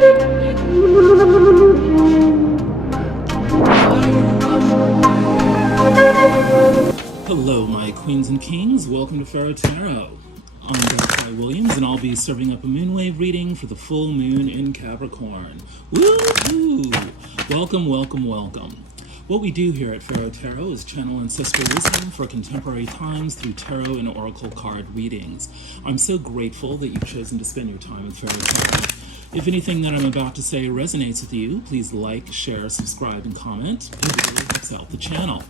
Hello, my queens and kings. Welcome to Pharaoh Tarot. I'm Dr. Williams, and I'll be serving up a moonwave reading for the full moon in Capricorn. Woo-hoo! Welcome, welcome, welcome. What we do here at Pharaoh Tarot is channel ancestral wisdom for contemporary times through tarot and oracle card readings. I'm so grateful that you've chosen to spend your time with Pharaoh Tarot. If anything that I'm about to say resonates with you, please like, share, subscribe, and comment. It really helps out the channel.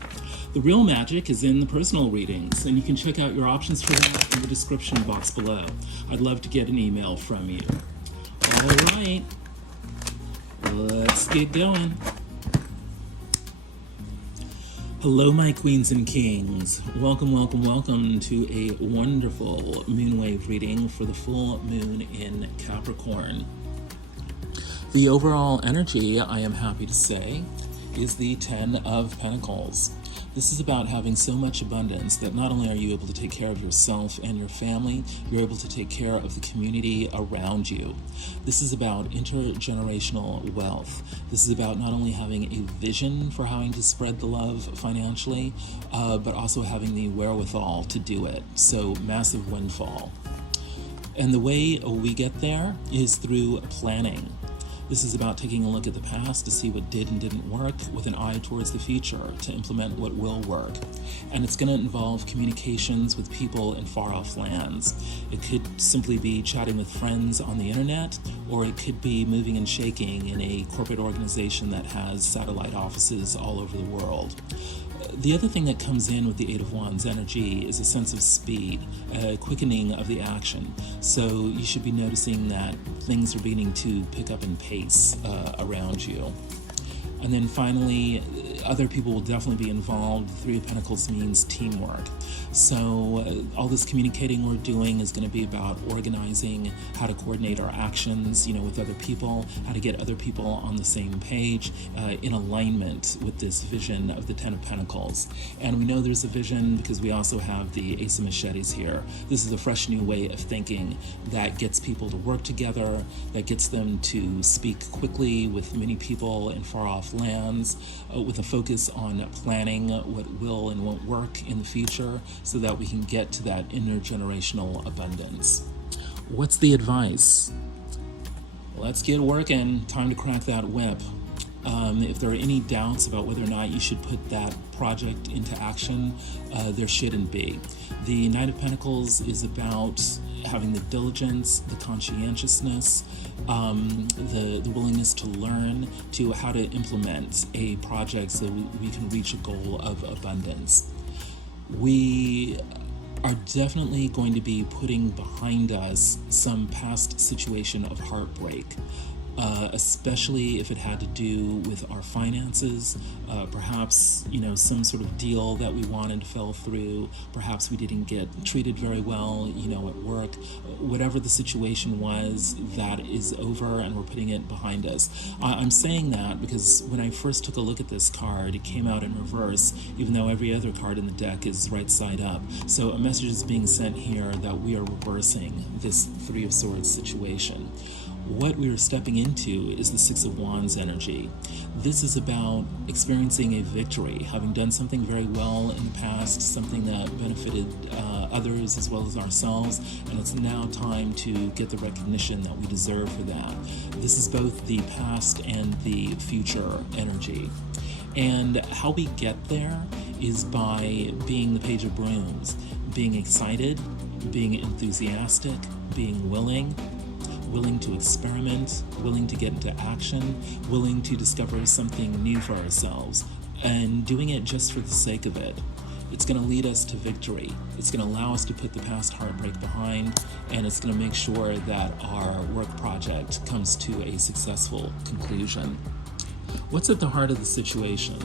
The real magic is in the personal readings, and you can check out your options for that in the description box below. I'd love to get an email from you. All right, let's get going. Hello, my queens and kings. Welcome, welcome, welcome to a wonderful moonwave reading for the full moon in Capricorn. The overall energy, I am happy to say, is the 10 of Pentacles. This is about having so much abundance that not only are you able to take care of yourself and your family, you're able to take care of the community around you. This is about intergenerational wealth. This is about not only having a vision for how to spread the love financially, but also having the wherewithal to do it. So massive windfall. And the way we get there is through planning. This is about taking a look at the past to see what did and didn't work with an eye towards the future to implement what will work. And it's going to involve communications with people in far-off lands. It could simply be chatting with friends on the internet, or it could be moving and shaking in a corporate organization that has satellite offices all over the world. The other thing that comes in with the Eight of Wands energy is a sense of speed, a quickening of the action. So you should be noticing that things are beginning to pick up in pace around you. And then finally, other people will definitely be involved. Three of Pentacles means teamwork. So all this communicating we're doing is going to be about organizing how to coordinate our actions, with other people, how to get other people on the same page, in alignment with this vision of the 10 of Pentacles. And we know there's a vision because we also have the Ace of Machetes here. This is a fresh new way of thinking that gets people to work together, that gets them to speak quickly with many people in far-off lands, with a focus on planning what will and won't work in the future so that we can get to that intergenerational abundance. What's the advice? Let's get working. Time to crack that whip. If there are any doubts about whether or not you should put that project into action, there shouldn't be. The Knight of Pentacles is about having the diligence, the conscientiousness, the willingness to learn to how to implement a project so we can reach a goal of abundance. We are definitely going to be putting behind us some past situation of heartbreak. Especially if it had to do with our finances, perhaps, some sort of deal that we wanted fell through, perhaps we didn't get treated very well, at work. Whatever the situation was, that is over and we're putting it behind us. I'm saying that because when I first took a look at this card, it came out in reverse, even though every other card in the deck is right side up. So a message is being sent here that we are reversing this Three of Swords situation. What we are stepping into is the Six of Wands energy. This is about experiencing a victory, having done something very well in the past, something that benefited others as well as ourselves, and it's now time to get the recognition that we deserve for that. This is both the past and the future energy. And how we get there is by being the Page of Brooms, being excited, being enthusiastic, being willing to experiment, willing to get into action, willing to discover something new for ourselves, and doing it just for the sake of it. It's going to lead us to victory. It's going to allow us to put the past heartbreak behind, and it's going to make sure that our work project comes to a successful conclusion. What's at the heart of the situation?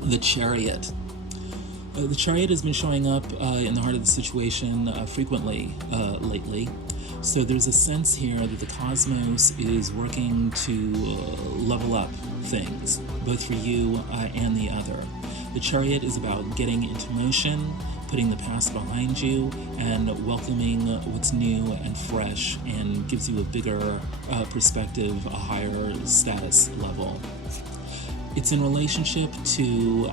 The Chariot. The Chariot has been showing up in the heart of the situation frequently lately. So there's a sense here that the cosmos is working to level up things, both for you and the other. The Chariot is about getting into motion, putting the past behind you and welcoming what's new and fresh, and gives you a bigger perspective, a higher status level. It's in relationship to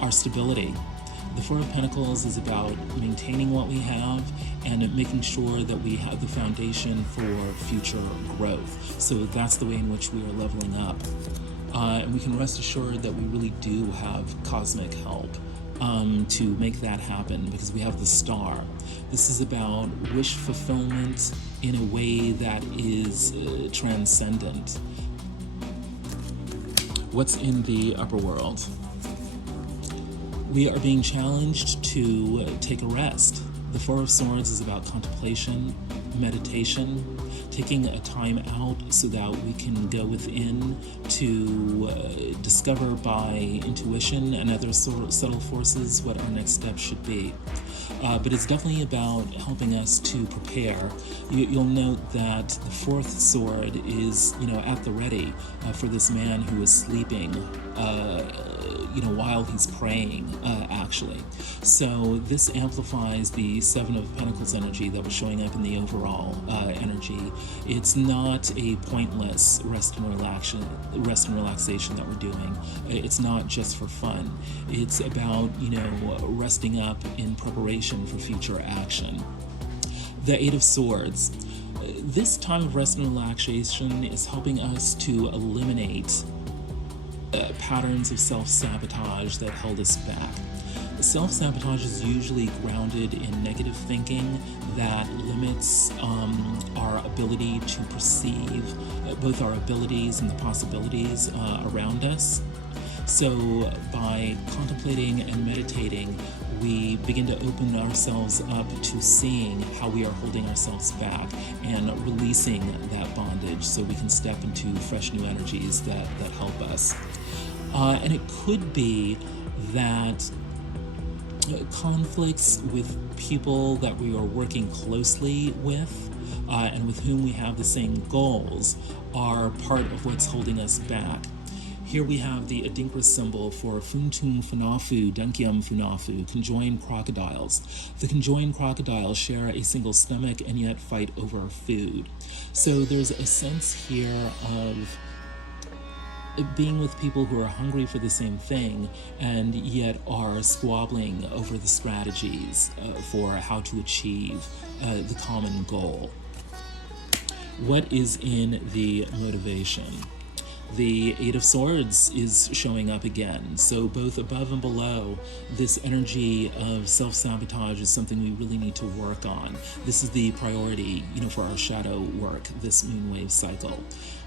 our stability. The Four of Pentacles is about maintaining what we have and making sure that we have the foundation for future growth. So that's the way in which we are leveling up. And we can rest assured that we really do have cosmic help to make that happen, because we have the Star. This is about wish fulfillment in a way that is transcendent. What's in the upper world? We are being challenged to take a rest. The Four of Swords is about contemplation, meditation, taking a time out so that we can go within to discover by intuition and other subtle forces what our next step should be. But it's definitely about helping us to prepare. You'll note that the fourth sword is, at the ready for this man who is sleeping, while he's praying, actually. So this amplifies the Seven of Pentacles energy that was showing up in the overall energy. It's not a pointless rest and relaxation that we're doing. It's not just for fun. It's about, resting up in preparation for future action. The Eight of Swords. This time of rest and relaxation is helping us to eliminate patterns of self-sabotage that held us back. Self-sabotage is usually grounded in negative thinking that limits our ability to perceive both our abilities and the possibilities around us. So by contemplating and meditating, we begin to open ourselves up to seeing how we are holding ourselves back and releasing that bondage so we can step into fresh new energies that help us. And it could be that conflicts with people that we are working closely with and with whom we have the same goals are part of what's holding us back. Here we have the Adinkra symbol for Funtum Funafu, Dunkium Funafu, conjoined crocodiles. The conjoined crocodiles share a single stomach and yet fight over food. So there's a sense here of being with people who are hungry for the same thing and yet are squabbling over the strategies for how to achieve the common goal. What is in the motivation? The Eight of Swords is showing up again. So both above and below, this energy of self-sabotage is something we really need to work on. This is the priority, for our shadow work, this moonwave cycle.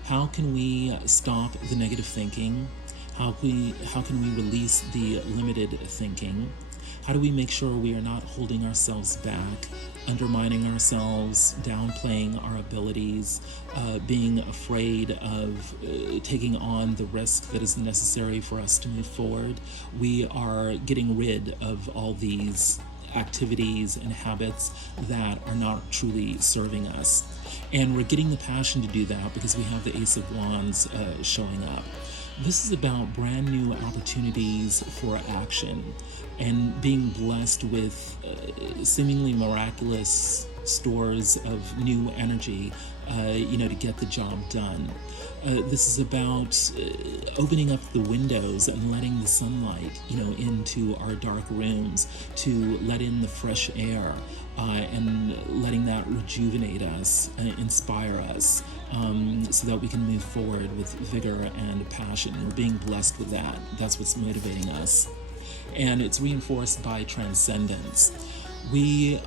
How can we stop the negative thinking? How can we release the limited thinking? How do we make sure we are not holding ourselves back, undermining ourselves, downplaying our abilities, being afraid of taking on the risk that is necessary for us to move forward? We are getting rid of all these activities and habits that are not truly serving us. And we're getting the passion to do that because we have the Ace of Wands showing up. This is about brand new opportunities for action and being blessed with seemingly miraculous stores of new energy, to get the job done. This is about opening up the windows and letting the sunlight, into our dark rooms to let in the fresh air and letting that rejuvenate us, inspire us, so that we can move forward with vigor and passion. We're being blessed with that. That's what's motivating us. And it's reinforced by transcendence. We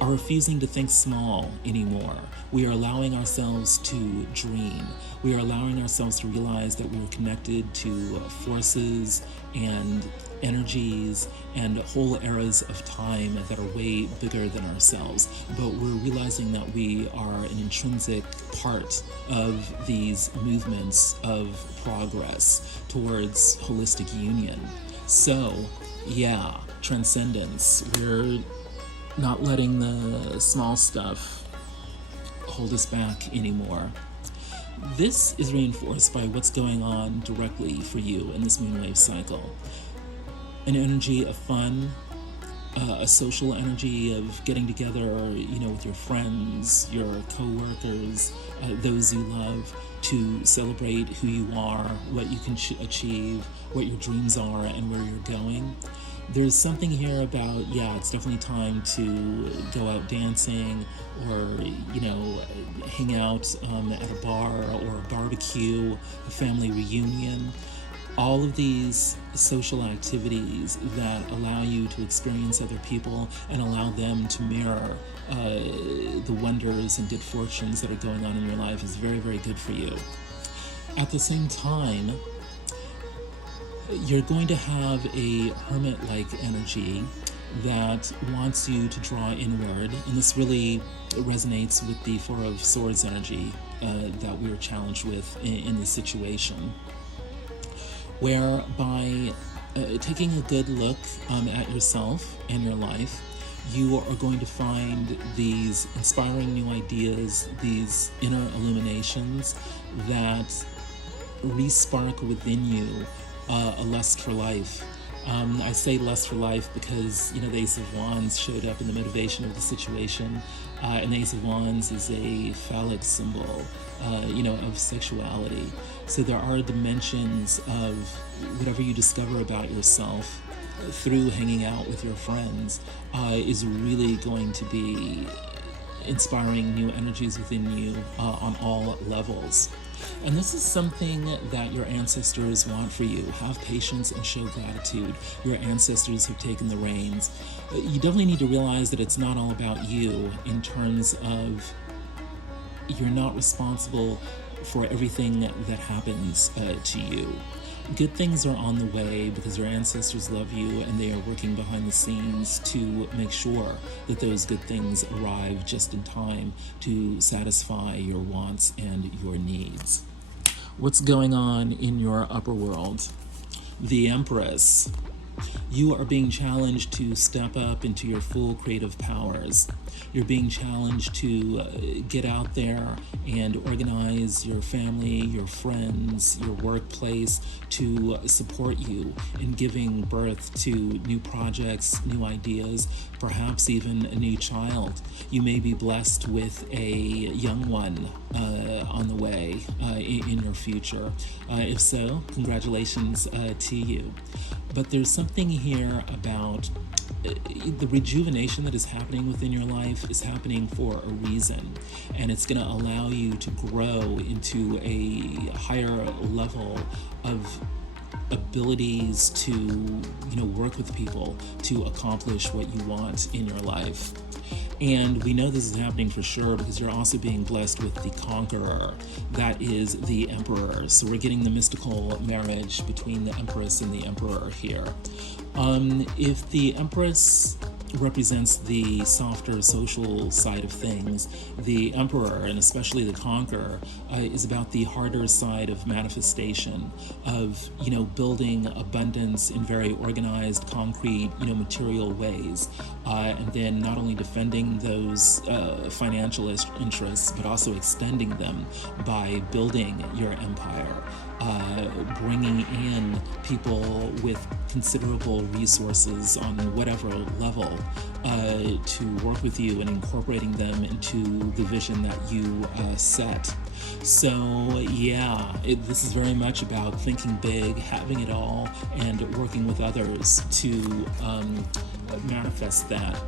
are refusing to think small anymore. We are allowing ourselves to dream. We are allowing ourselves to realize that we're connected to forces and energies and whole eras of time that are way bigger than ourselves. But we're realizing that we are an intrinsic part of these movements of progress towards holistic union. So, yeah, transcendence. We're not letting the small stuff hold us back anymore. This is reinforced by what's going on directly for you in this moonwave cycle. An energy of fun, a social energy of getting together, with your friends, your co-workers, those you love, to celebrate who you are, what you can achieve, what your dreams are, and where you're going. There's something here about, it's definitely time to go out dancing, or, hang out at a bar or a barbecue, a family reunion. All of these social activities that allow you to experience other people and allow them to mirror the wonders and good fortunes that are going on in your life is very, very good for you. At the same time, you're going to have a hermit-like energy that wants you to draw inward, and this really resonates with the Four of Swords energy that we're challenged with in this situation, where by taking a good look at yourself and your life, you are going to find these inspiring new ideas, these inner illuminations that re-spark within you a lust for life. I say lust for life because, the Ace of Wands showed up in the motivation of the situation, and the Ace of Wands is a phallic symbol, of sexuality. So there are dimensions of whatever you discover about yourself through hanging out with your friends is really going to be inspiring new energies within you on all levels. And this is something that your ancestors want for you. Have patience and show gratitude. Your ancestors have taken the reins. You definitely need to realize that it's not all about you, in terms of you're not responsible for everything that happens to you. Good things are on the way because your ancestors love you, and they are working behind the scenes to make sure that those good things arrive just in time to satisfy your wants and your needs. What's going on in your upper world? The Empress. You are being challenged to step up into your full creative powers. You're being challenged to get out there and organize your family, your friends, your workplace to support you in giving birth to new projects, new ideas, perhaps even a new child. You may be blessed with a young one on the way in your future. If so, congratulations to you. But there's something here about the rejuvenation that is happening within your life is happening for a reason, and it's going to allow you to grow into a higher level of abilities to, work with people to accomplish what you want in your life. And we know this is happening for sure because you're also being blessed with the Conqueror. That is the Emperor. So we're getting the mystical marriage between the Empress and the Emperor here. If the Empress represents the softer social side of things, the Emperor, and especially the Conqueror, is about the harder side of manifestation, of, building abundance in very organized, concrete, material ways, and then not only defending those financial interests, but also extending them by building your empire, bringing in people with considerable resources on whatever level to work with you and incorporating them into the vision that you set. So this is very much about thinking big, having it all, and working with others to manifest that.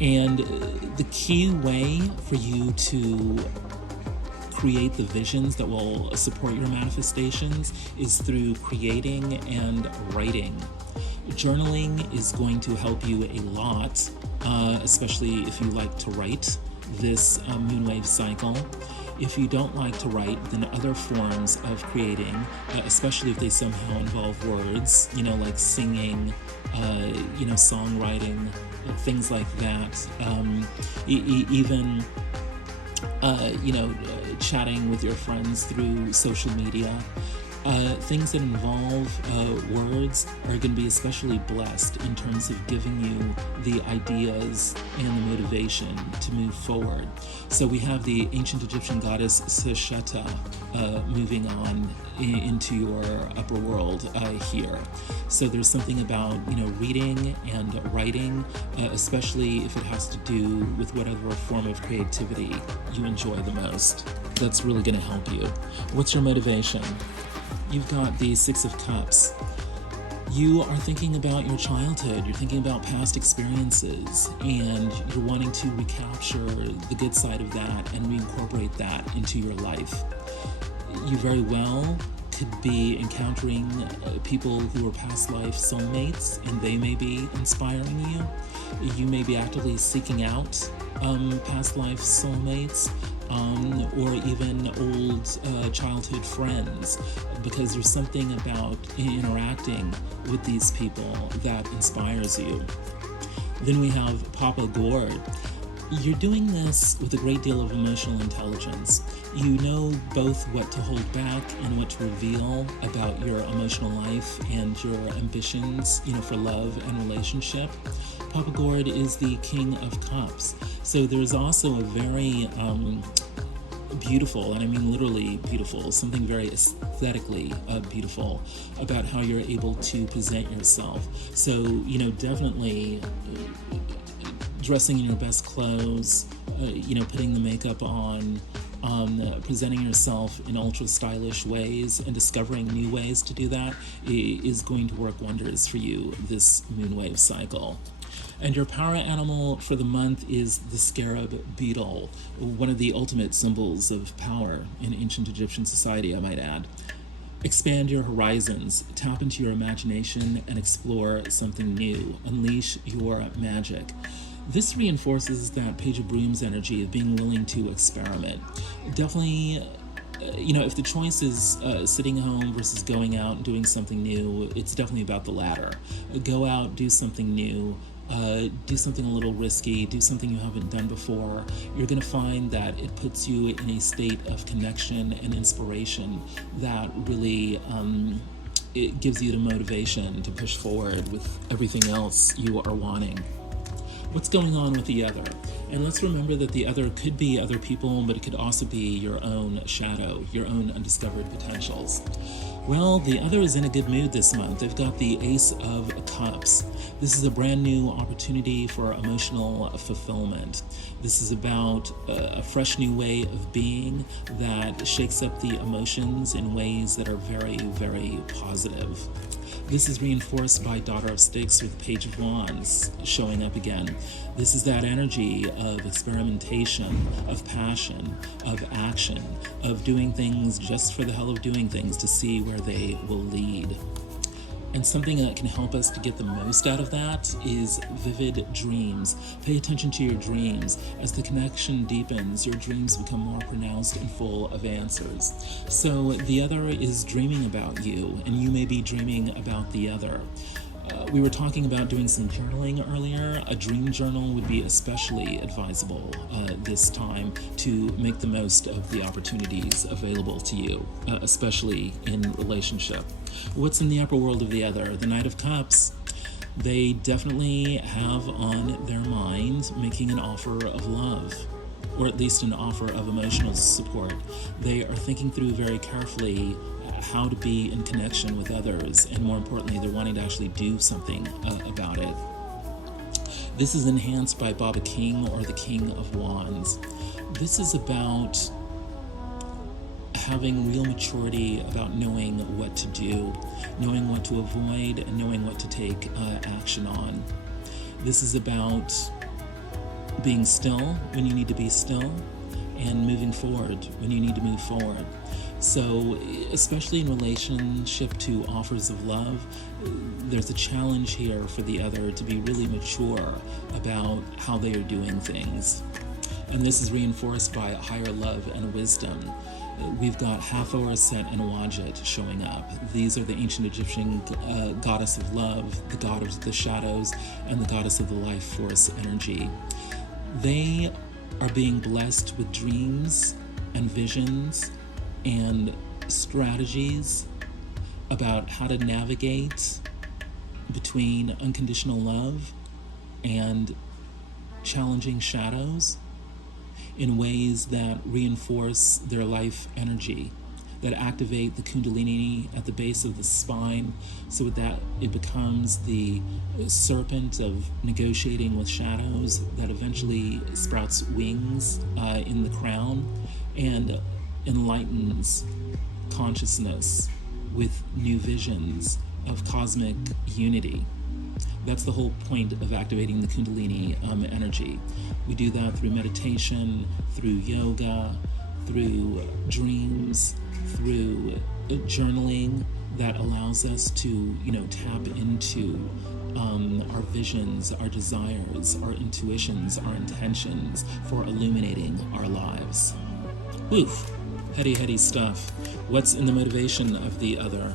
And the key way for you to create the visions that will support your manifestations is through creating and writing. Journaling is going to help you a lot, especially if you like to write this moonwave cycle. If you don't like to write, then other forms of creating, especially if they somehow involve words, like singing, songwriting, things like that, even chatting with your friends through social media. Things that involve words are going to be especially blessed in terms of giving you the ideas and the motivation to move forward. So we have the ancient Egyptian goddess Sesheta moving on into your upper world here. So there's something about, reading and writing, especially if it has to do with whatever form of creativity you enjoy the most. That's really going to help you. What's your motivation? You've got the Six of Cups. You are thinking about your childhood, you're thinking about past experiences, and you're wanting to recapture the good side of that and reincorporate that into your life. You very well could be encountering people who are past life soulmates, and they may be inspiring you. You may be actively seeking out past life soulmates, or even old childhood friends, because there's something about interacting with these people that inspires you. Then we have Papa Gord. You're doing this with a great deal of emotional intelligence. You know both what to hold back and what to reveal about your emotional life and your ambitions, for love and relationship. Papa Gord is the King of Cups. So there's also a very beautiful, and I mean literally beautiful, something very aesthetically beautiful about how you're able to present yourself. So, definitely dressing in your best clothes, putting the makeup on, presenting yourself in ultra stylish ways and discovering new ways to do that is going to work wonders for you this moonwave cycle. And your power animal for the month is the scarab beetle, one of the ultimate symbols of power in ancient Egyptian society, I might add. Expand your horizons, tap into your imagination, and explore something new. Unleash your magic. This reinforces that Page of Brooms energy of being willing to experiment. Definitely, if the choice is sitting home versus going out and doing something new, it's definitely about the latter. Go out, do something new. Do something a little risky, do something you haven't done before. You're going to find that it puts you in a state of connection and inspiration that really it gives you the motivation to push forward with everything else you are wanting. What's going on with the other? And let's remember that the other could be other people, but it could also be your own shadow, your own undiscovered potentials. Well, the other is in a good mood this month. They've got the Ace of Cups. This is a brand new opportunity for emotional fulfillment. This is about a fresh new way of being that shakes up the emotions in ways that are very, very positive. This is reinforced by Daughter of Sticks with Page of Wands showing up again. This is that energy of experimentation, of passion, of action, of doing things just for the hell of doing things to see where they will lead. And something that can help us to get the most out of that is vivid dreams. Pay attention to your dreams. As the connection deepens, your dreams become more pronounced and full of answers. So the other is dreaming about you, and you may be dreaming about the other. We were talking about doing some journaling earlier. A dream journal would be especially advisable this time to make the most of the opportunities available to you, especially in relationship. What's in the upper world of the other? The Knight of Cups. They definitely have on their mind making an offer of love, or at least an offer of emotional support. They are thinking through very carefully how to be in connection with others, and more importantly, they're wanting to actually do something about it. This is enhanced by Baba King or the King of Wands. This is about having real maturity about knowing what to do, knowing what to avoid, and knowing what to take action on. This is about being still when you need to be still, and moving forward when you need to move forward. So, especially in relationship to offers of love, there's a challenge here for the other to be really mature about how they are doing things. And this is reinforced by higher love and wisdom. We've got Hathor, Set, and Wadjet showing up. These are the ancient Egyptian goddess of love, the god of the shadows, and the goddess of the life force energy. They are being blessed with dreams and visions and strategies about how to navigate between unconditional love and challenging shadows in ways that reinforce their life energy, that activate the Kundalini at the base of the spine so that it becomes the serpent of negotiating with shadows that eventually sprouts wings in the crown and enlightens consciousness with new visions of cosmic unity. That's the whole point of activating the Kundalini energy. We do that through meditation, through yoga, through dreams, through journaling that allows us to, tap into our visions, our desires, our intuitions, our intentions for illuminating our lives. Woof! Heady stuff. What's in the motivation of the other?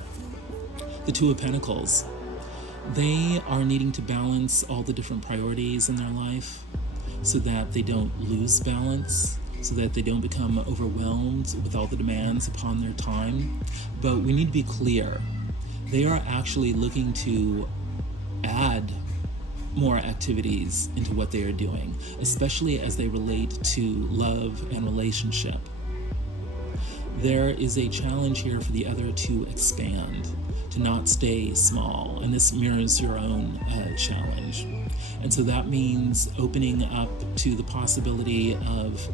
The Two of Pentacles. They are needing to balance all the different priorities in their life so that they don't lose balance, so that they don't become overwhelmed with all the demands upon their time. But we need to be clear. They are actually looking to add more activities into what they are doing, especially as they relate to love and relationship. There is a challenge here for the other to expand, to not stay small, and this mirrors your own challenge. And so that means opening up to the possibility of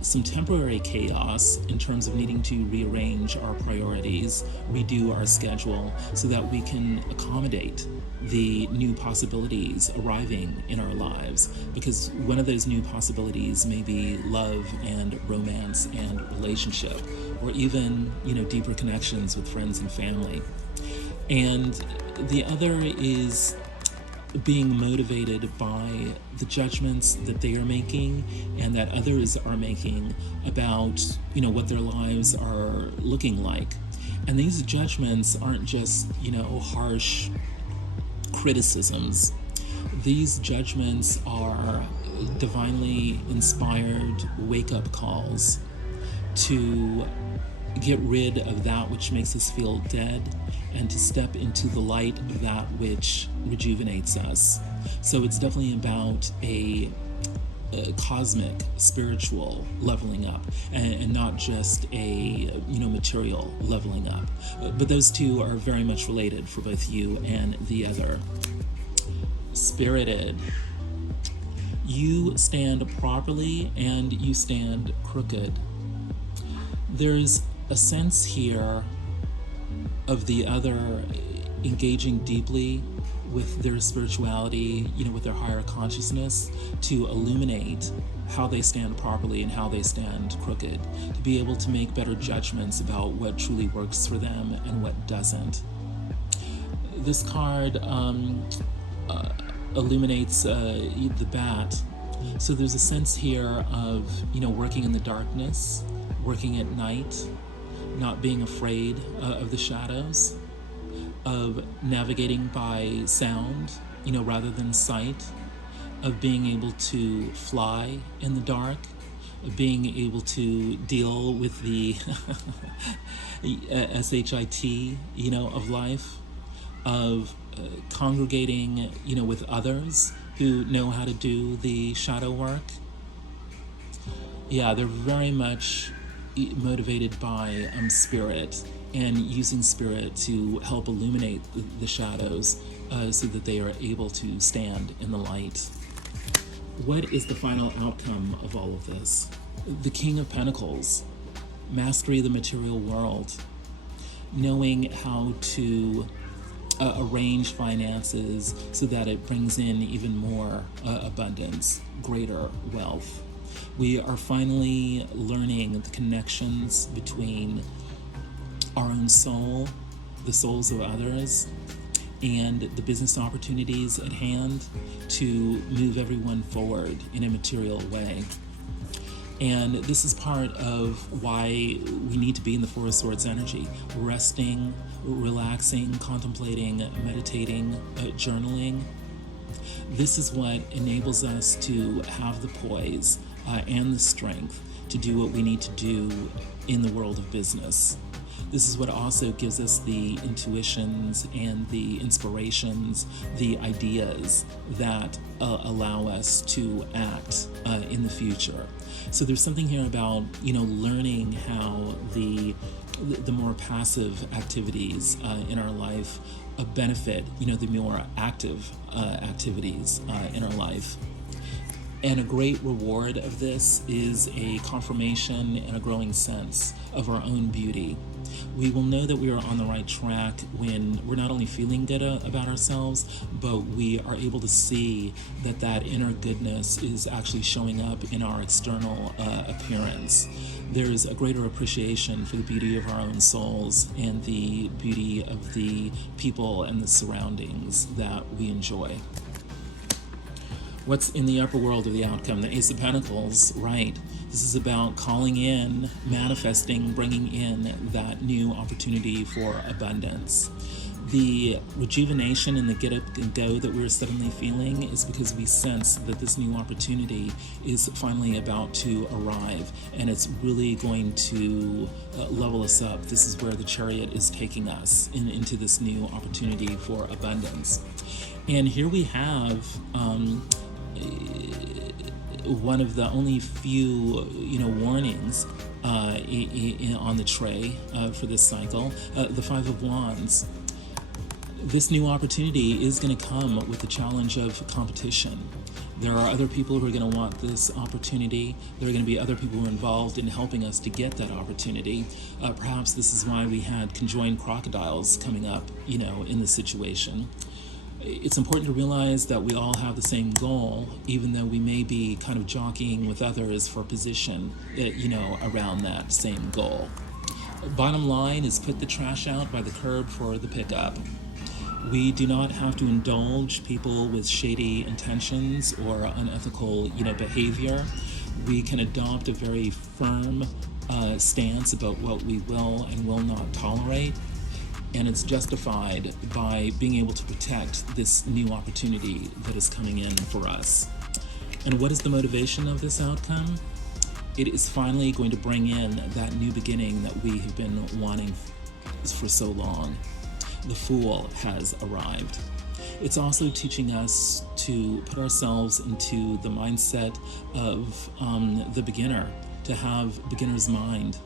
some temporary chaos in terms of needing to rearrange our priorities, redo our schedule, so that we can accommodate the new possibilities arriving in our lives, because one of those new possibilities may be love and romance and relationship, or even, deeper connections with friends and family. And the other is being motivated by the judgments that they are making and that others are making about, what their lives are looking like. And these judgments aren't just, harsh criticisms. These judgments are divinely inspired wake-up calls to get rid of that which makes us feel dead and to step into the light of that which rejuvenates us. So it's definitely about a cosmic, spiritual leveling up, and not just a material leveling up. But those two are very much related for both you and the other. Spirited. You stand properly and you stand crooked. There's a sense here of the other engaging deeply with their spirituality, with their higher consciousness, to illuminate how they stand properly and how they stand crooked, to be able to make better judgments about what truly works for them and what doesn't. This card illuminates the bat. So there's a sense here of, working in the darkness, working at night, not being afraid of the shadows, of navigating by sound, rather than sight, of being able to fly in the dark, of being able to deal with the SHIT, of life, of congregating, with others who know how to do the shadow work. Yeah, they're very much motivated by spirit and using spirit to help illuminate the shadows so that they are able to stand in the light. What is the final outcome of all of this? The King of Pentacles, mastery of the material world, knowing how to arrange finances so that it brings in even more abundance, greater wealth. We are finally learning the connections between our own soul, the souls of others, and the business opportunities at hand to move everyone forward in a material way. And this is part of why we need to be in the Four of Swords energy, resting, relaxing, contemplating, meditating, journaling. This is what enables us to have the poise and the strength to do what we need to do in the world of business. This is what also gives us the intuitions and the inspirations, the ideas that allow us to act in the future. So there's something here about, learning how the more passive activities in our life benefit, the more active activities in our life. And a great reward of this is a confirmation and a growing sense of our own beauty. We will know that we are on the right track when we're not only feeling good about ourselves, but we are able to see that inner goodness is actually showing up in our external appearance. There's a greater appreciation for the beauty of our own souls and the beauty of the people and the surroundings that we enjoy. What's in the upper world of the outcome? The Ace of Pentacles, right? This is about calling in, manifesting, bringing in that new opportunity for abundance. The rejuvenation and the get up and go that we're suddenly feeling is because we sense that this new opportunity is finally about to arrive, and it's really going to level us up. This is where the Chariot is taking us into this new opportunity for abundance. And here we have one of the only few, warnings on the tray for this cycle, the Five of Wands. This new opportunity is going to come with the challenge of competition. There are other people who are going to want this opportunity. There are going to be other people who are involved in helping us to get that opportunity. Perhaps this is why we had conjoined crocodiles coming up, in the situation. It's important to realize that we all have the same goal, even though we may be kind of jockeying with others for position, around that same goal. Bottom line is put the trash out by the curb for the pickup. We do not have to indulge people with shady intentions or unethical, behavior. We can adopt a very firm stance about what we will and will not tolerate. And it's justified by being able to protect this new opportunity that is coming in for us. And what is the motivation of this outcome? It is finally going to bring in that new beginning that we have been wanting for so long. The Fool has arrived. It's also teaching us to put ourselves into the mindset of the beginner, to have beginner's mind,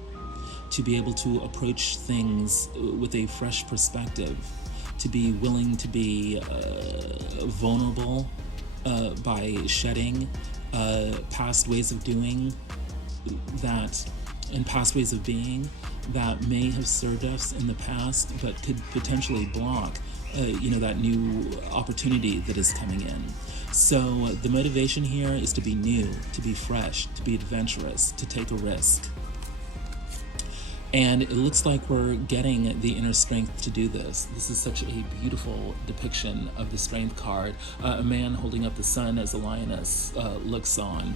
to be able to approach things with a fresh perspective, to be willing to be vulnerable by shedding past ways of doing that and past ways of being that may have served us in the past but could potentially block that new opportunity that is coming in. So the motivation here is to be new, to be fresh, to be adventurous, to take a risk. And it looks like we're getting the inner strength to do this. This is such a beautiful depiction of the Strength card. A man holding up the sun as a lioness looks on.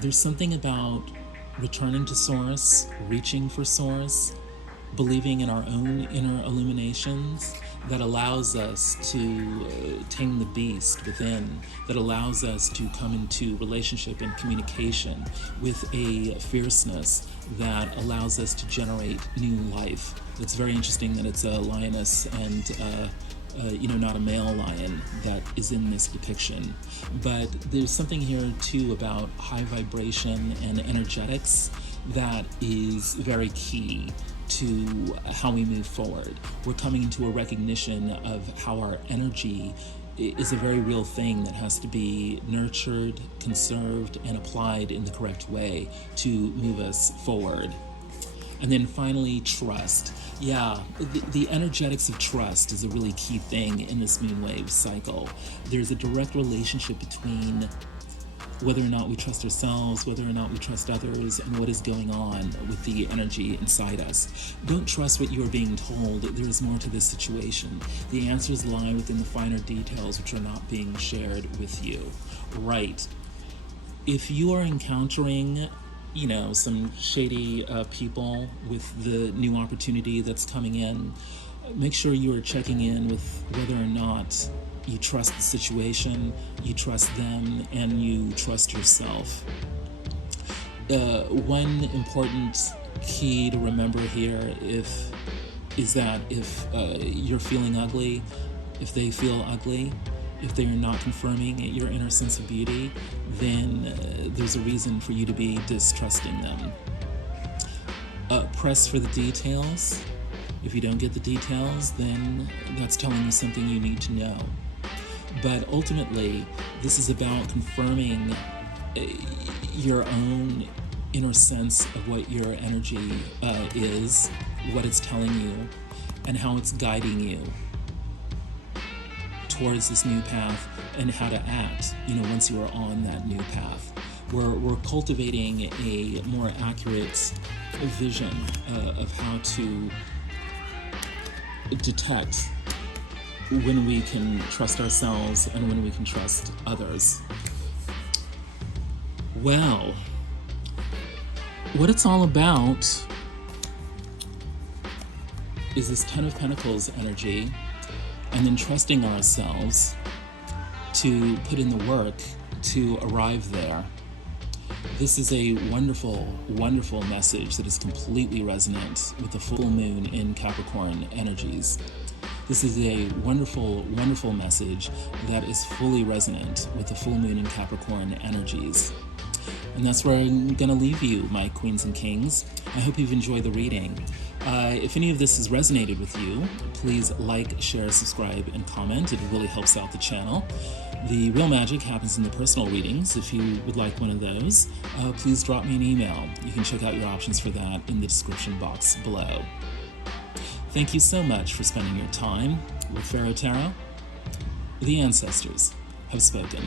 There's something about returning to Source, reaching for Source, believing in our own inner illuminations that allows us to tame the beast within, that allows us to come into relationship and communication with a fierceness that allows us to generate new life. It's very interesting that it's a lioness and not a male lion that is in this depiction. But there's something here too about high vibration and energetics that is very key to how we move forward. We're coming into a recognition of how our energy is a very real thing that has to be nurtured, conserved, and applied in the correct way to move us forward. And then finally, trust. Yeah, the energetics of trust is a really key thing in this moonwave cycle. There's a direct relationship between whether or not we trust ourselves, whether or not we trust others, and what is going on with the energy inside us. Don't trust what you are being told. There is more to this situation. The answers lie within the finer details which are not being shared with you. Right. If you are encountering some shady people with the new opportunity that's coming in, make sure you are checking in with whether or not you trust the situation, you trust them, and you trust yourself. One important key to remember here is that if you're feeling ugly, if they feel ugly, if they are not confirming your inner sense of beauty, then there's a reason for you to be distrusting them. Press for the details. If you don't get the details, then that's telling you something you need to know. But ultimately, this is about confirming your own inner sense of what your energy is, what it's telling you, and how it's guiding you towards this new path, and how to act, once you are on that new path. We're cultivating a more accurate vision of how to detect when we can trust ourselves and when we can trust others. Well, what it's all about is this Ten of Pentacles energy, and then trusting ourselves to put in the work to arrive there. This is a wonderful, wonderful message that is completely resonant with the full moon in Capricorn energies. This is a wonderful, wonderful message that is fully resonant with the full moon in Capricorn energies. And that's where I'm going to leave you, my queens and kings. I hope you've enjoyed the reading. If any of this has resonated with you, please like, share, subscribe, and comment. It really helps out the channel. The real magic happens in the personal readings. If you would like one of those, please drop me an email. You can check out your options for that in the description box below. Thank you so much for spending your time with Pharaoh Tarot. The ancestors have spoken.